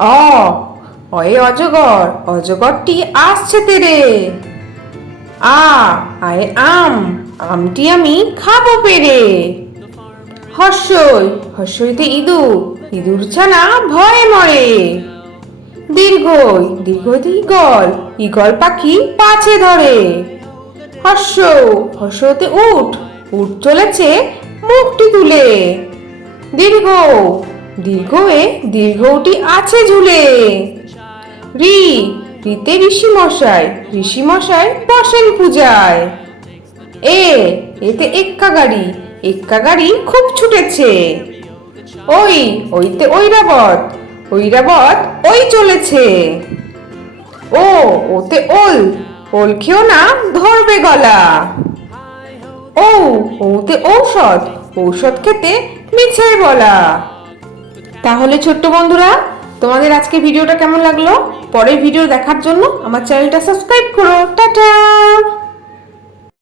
অ অয়ে অজগর, অজগরটি আসছে তেরে। আয়ে আম, আমটি আমি খাবো পেরে। হর্ষই, হর্ষইতে ইঁদুর, ইঁদুর ছানা ভয়ে মরে। দীর্ঘই, দীর্ঘইতে ঈগল, ঈগল পাখি পাছে ধরে। হর্ষ, হর্ষতে উট, উট চলেছে মুখটি তুলে। দীর্ঘ, দীর্ঘয়ে দীর্ঘটি আছে ঝুলে। ঋ, ঋতে ঋষি মশাই, ঋষি মশাই বসেন পূজায়। এতে এক্কা গাড়ি, এক্কা গাড়ি খুব ছুটেছে। ওইতে ঐরাবত, ঐরাবত ওই চলেছে। ওতে ওল, ওল খেও না ধরবে গলা। ওতে ঔষধ, ঔষধ খেতে মিছে বলা। তাহলে ছোট্ট বন্ধুরা, তোমাদের আজকে ভিডিওটা কেমন লাগলো? পরের ভিডিও দেখার জন্য আমার চ্যানেলটা সাবস্ক্রাইব করো। টাটা।